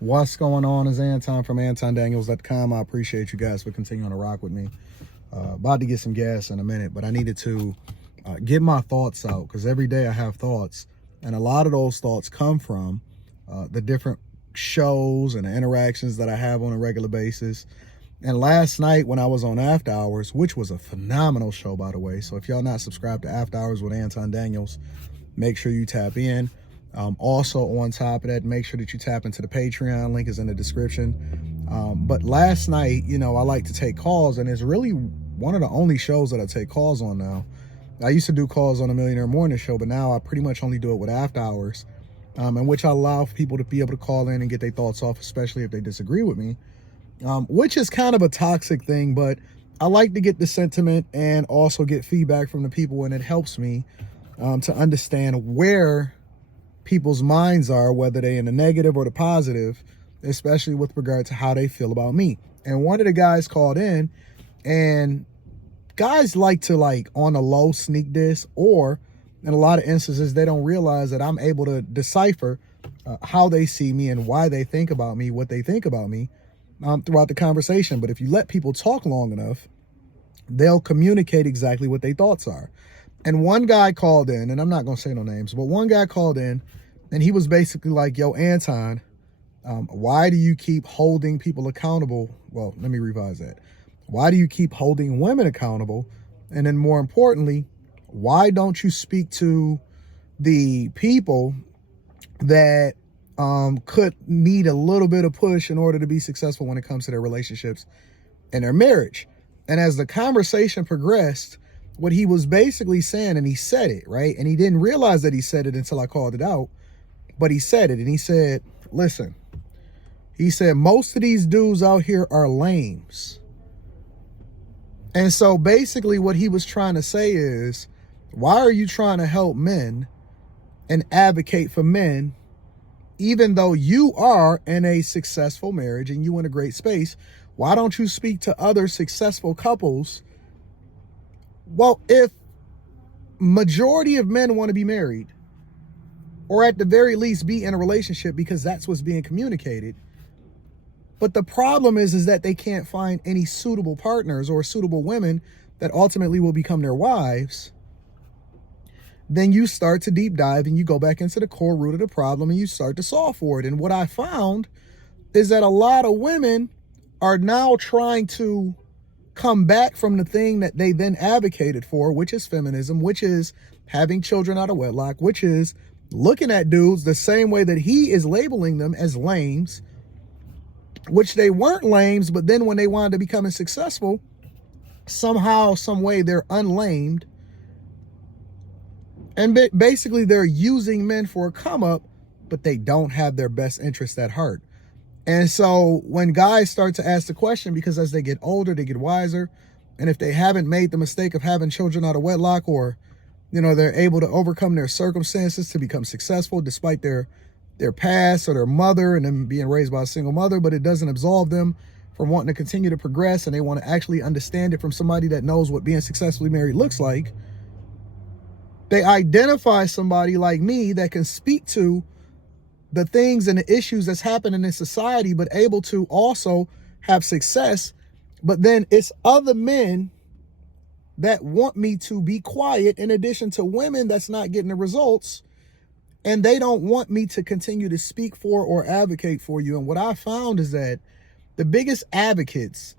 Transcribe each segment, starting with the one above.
What's going on? Is Anton from AntonDaniels.com. I appreciate you guys for continuing to rock with me. About to get some gas in a minute, but I needed to get my thoughts out because every day I have thoughts, and a lot of those thoughts come from the different shows and the interactions that I have on a regular basis. And last night when I was on After Hours, which was a phenomenal show, by the way. So if y'all not subscribed to After Hours with Anton Daniels, make sure you tap in. Also on top of that, make sure that you tap into the Patreon. Link is in the description. But last night, I like to take calls, and it's really one of the only shows that I take calls on now. I used to do calls on the Millionaire Morning Show, but now I pretty much only do it with After Hours, in which I allow people to be able to call in and get their thoughts off, especially if they disagree with me, which is kind of a toxic thing, but I like to get the sentiment and also get feedback from the people, and it helps me to understand where people's minds are, whether they in the negative or the positive, especially with regard to how they feel about me. And one of the guys called in, and guys like to on the low sneak this, or in a lot of instances they don't realize that I'm able to decipher how they see me and why they think about me, what they think about me throughout the conversation. But if you let people talk long enough, they'll communicate exactly what their thoughts are. And one guy called in, and I'm not going to say no names, but one guy called in, and he was basically like, yo, Anton, why do you keep holding people accountable? Well, let me revise that. Why do you keep holding women accountable? And then more importantly, why don't you speak to the people that could need a little bit of push in order to be successful when it comes to their relationships and their marriage? And as the conversation progressed, what he was basically saying, and he said it, right? And he didn't realize that he said it until I called it out, but he said it. And he said, listen, he said, most of these dudes out here are lames. And so basically what he was trying to say is, why are you trying to help men and advocate for men, even though you are in a successful marriage and you in a great space? Why don't you speak to other successful couples? Well, if majority of men want to be married, or at the very least be in a relationship, because that's what's being communicated, but the problem is that they can't find any suitable partners or suitable women that ultimately will become their wives, then you start to deep dive and you go back into the core root of the problem and you start to solve for it. And what I found is that a lot of women are now trying to come back from the thing that they then advocated for, which is feminism, which is having children out of wedlock, which is looking at dudes the same way that he is labeling them as lames, which they weren't lames, but then when they wanted to become successful, somehow, some way they're unlamed. And basically they're using men for a come up, but they don't have their best interest at heart. And so when guys start to ask the question, because as they get older, they get wiser. And if they haven't made the mistake of having children out of wedlock, or, they're able to overcome their circumstances to become successful despite their past or their mother and them being raised by a single mother, but it doesn't absolve them from wanting to continue to progress, and they want to actually understand it from somebody that knows what being successfully married looks like. They identify somebody like me that can speak to the things and the issues that's happening in society, but able to also have success. But then it's other men that want me to be quiet, in addition to women that's not getting the results, and they don't want me to continue to speak for or advocate for you. And what I found is that the biggest advocates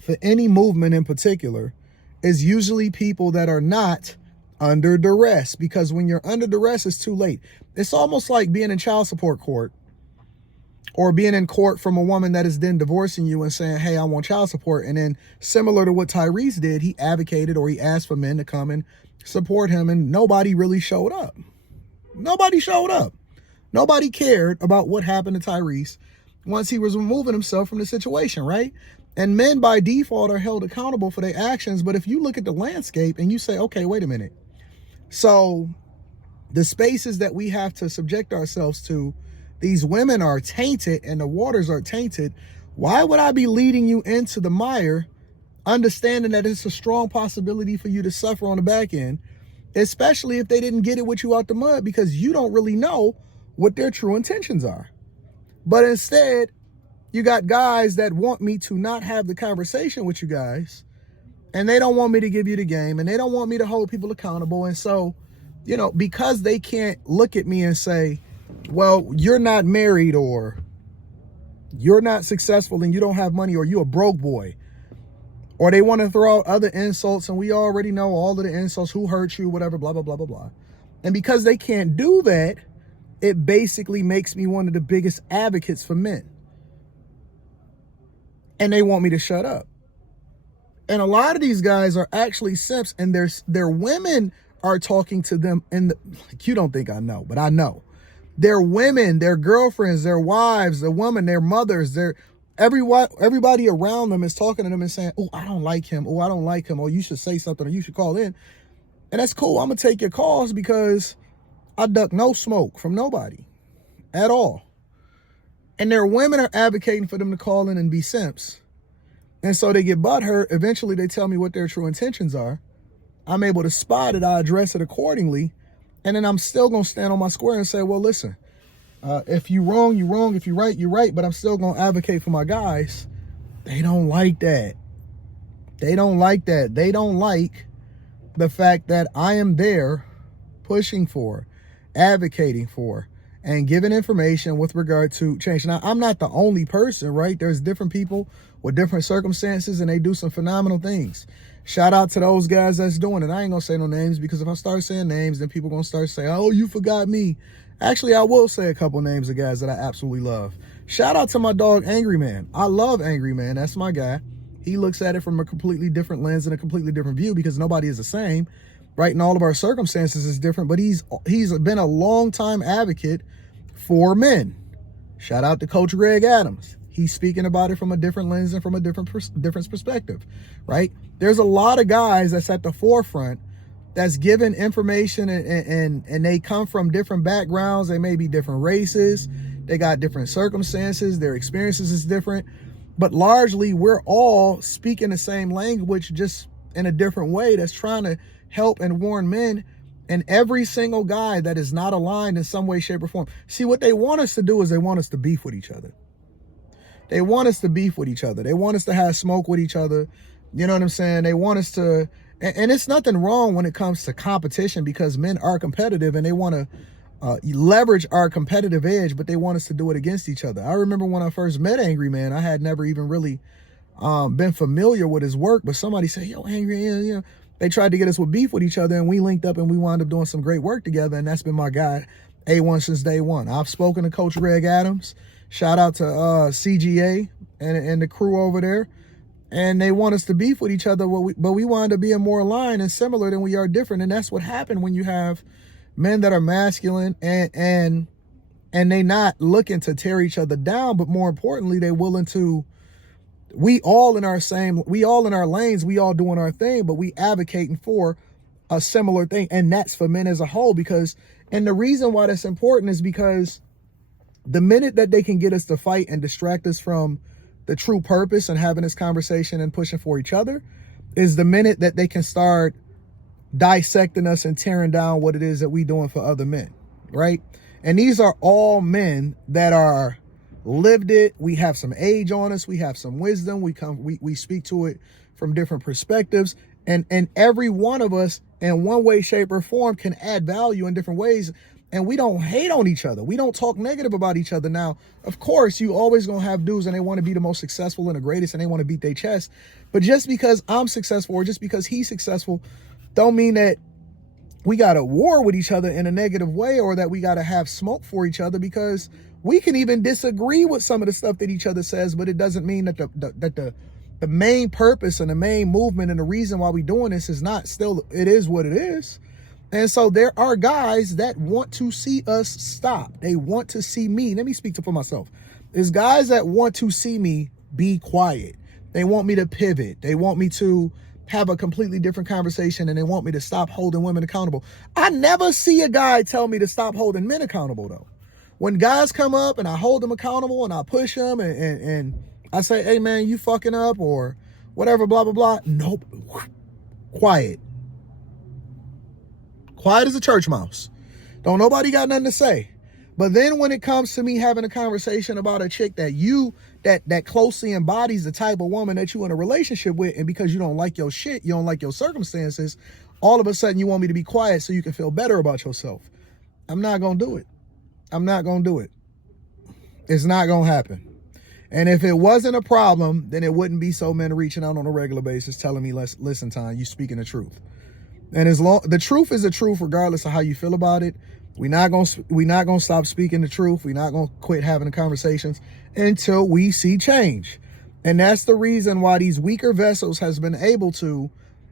for any movement in particular is usually people that are not under duress, because when you're under duress, it's too late. It's almost like being in child support court, or being in court from a woman that is then divorcing you and saying, hey, I want child support. And then similar to what Tyrese did, he advocated, or he asked for men to come and support him, and nobody really showed up. Nobody showed up. Nobody cared about what happened to Tyrese once he was removing himself from the situation, right? And men by default are held accountable for their actions. But if you look at the landscape and you say, okay, wait a minute. So the spaces that we have to subject ourselves to, these women are tainted and the waters are tainted. Why would I be leading you into the mire, understanding that it's a strong possibility for you to suffer on the back end, especially if they didn't get it with you out the mud, because you don't really know what their true intentions are. But instead, you got guys that want me to not have the conversation with you guys, and they don't want me to give you the game, and they don't want me to hold people accountable. And so, you know, because they can't look at me and say, well, you're not married, or you're not successful and you don't have money, or you're a broke boy, or they want to throw out other insults, and we already know all of the insults, who hurt you, whatever, blah, blah, blah, blah, blah. And because they can't do that, it basically makes me one of the biggest advocates for men. And they want me to shut up. And a lot of these guys are actually simps, and their women are talking to them. And you don't think I know, but I know. Their women, their girlfriends, their wives, their women, their mothers, everybody around them is talking to them and saying, oh, I don't like him. Oh, I don't like him. Or you should say something, or you should call in. And that's cool. I'm going to take your calls, because I duck no smoke from nobody at all. And their women are advocating for them to call in and be simps. And so they get butthurt. Eventually they tell me what their true intentions are. I'm able to spot it. I address it accordingly. And then I'm still going to stand on my square and say, well, listen, if you're wrong, you're wrong. If you're right, you're right. But I'm still going to advocate for my guys. They don't like that. They don't like that. They don't like the fact that I am there pushing for, advocating for, and giving information with regard to change. Now, I'm not the only person, right? There's different people with different circumstances, and they do some phenomenal things. Shout out to those guys that's doing it. I ain't gonna say no names, because if I start saying names, then people gonna start saying, oh, you forgot me. Actually, I will say a couple names of guys that I absolutely love. Shout out to my dog, Angry Man. I love Angry Man. That's my guy. He looks at it from a completely different lens and a completely different view, because nobody is the same, right? And all of our circumstances is different, but he's been a long time advocate for men. Shout out to Coach Greg Adams. He's speaking about it from a different lens and from a different perspective, right? There's a lot of guys that's at the forefront that's giving information, and they come from different backgrounds. They may be different races. They got different circumstances. Their experiences is different. But largely, we're all speaking the same language, just in a different way, that's trying to help and warn men. And every single guy that is not aligned in some way, shape, or form. See, what they want us to do is they want us to beef with each other. They want us to beef with each other. They want us to have smoke with each other. You know what I'm saying? They want us to, and it's nothing wrong when it comes to competition, because men are competitive and they want to leverage our competitive edge, but they want us to do it against each other. I remember when I first met Angry Man, I had never even really been familiar with his work, but somebody said, yo, Angry, you know, they tried to get us with beef with each other, and we linked up and we wound up doing some great work together. And that's been my guy, A1, since day one. I've spoken to Coach Greg Adams. Shout out to CGA and the crew over there. And they want us to beef with each other, but we wind up being more aligned and similar than we are different. And that's what happened when you have men that are masculine and they not looking to tear each other down, but more importantly, they willing to, we all in our lanes, we all doing our thing, but we advocating for a similar thing. And that's for men as a whole, and the reason why that's important is because the minute that they can get us to fight and distract us from the true purpose and having this conversation and pushing for each other is the minute that they can start dissecting us and tearing down what it is that we doing for other men, right? And these are all men that are lived it. We have some age on us. We have some wisdom. We speak to it from different perspectives, and every one of us in one way, shape, or form can add value in different ways. And we don't hate on each other. We don't talk negative about each other. Now, of course, you always gonna have dudes and they want to be the most successful and the greatest, and they want to beat their chest. But just because I'm successful or just because he's successful, don't mean that we got to war with each other in a negative way, or that we got to have smoke for each other, because we can even disagree with some of the stuff that each other says, but it doesn't mean that the main purpose and the main movement and the reason why we doing this is not still, it is what it is. And so there are guys that want to see us stop. They want to see me. Let me speak for myself. There's guys that want to see me be quiet. They want me to pivot. They want me to have a completely different conversation, and they want me to stop holding women accountable. I never see a guy tell me to stop holding men accountable, though. When guys come up and I hold them accountable and I push them and I say, hey, man, you fucking up or whatever, blah, blah, blah. Nope. Quiet. Quiet as a church mouse. Don't nobody got nothing to say. But then when it comes to me having a conversation about a chick that closely embodies the type of woman that you in a relationship with, and because you don't like your shit, you don't like your circumstances, all of a sudden you want me to be quiet so you can feel better about yourself. I'm not going to do it. I'm not going to do it. It's not going to happen. And if it wasn't a problem, then it wouldn't be so men reaching out on a regular basis telling me, listen, Tom, you speaking the truth. And the truth is the truth, regardless of how you feel about it. We're not gonna stop speaking the truth. We're not gonna quit having the conversations until we see change. And that's the reason why these weaker vessels has been able to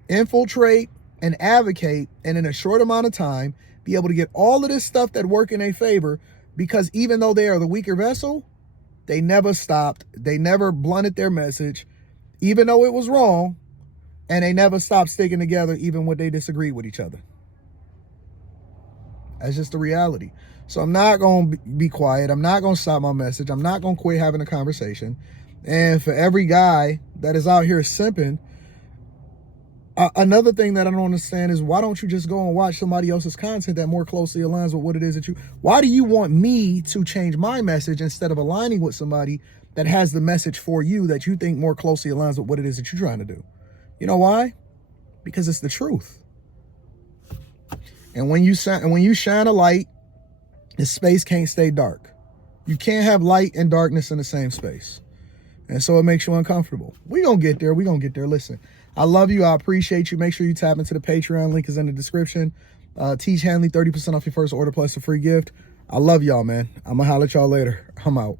infiltrate and advocate, and in a short amount of time be able to get all of this stuff that work in their favor, because even though they are the weaker vessel, they never stopped. They never blunted their message, even though it was wrong. And they never stopped sticking together, even when they disagreed with each other. That's just the reality. So I'm not going to be quiet. I'm not going to stop my message. I'm not going to quit having a conversation. And for every guy that is out here simping, another thing that I don't understand is, why don't you just go and watch somebody else's content that more closely aligns with what it is that why do you want me to change my message instead of aligning with somebody that has the message for you that you think more closely aligns with what it is that you're trying to do? You know why? Because it's the truth. And when you shine a light, the space can't stay dark. You can't have light and darkness in the same space. And so it makes you uncomfortable. We're going to get there. We're going to get there. Listen, I love you. I appreciate you. Make sure you tap into the Patreon. Link is in the description. Teach Hanley 30% off your first order plus a free gift. I love y'all, man. I'm going to holler at y'all later. I'm out.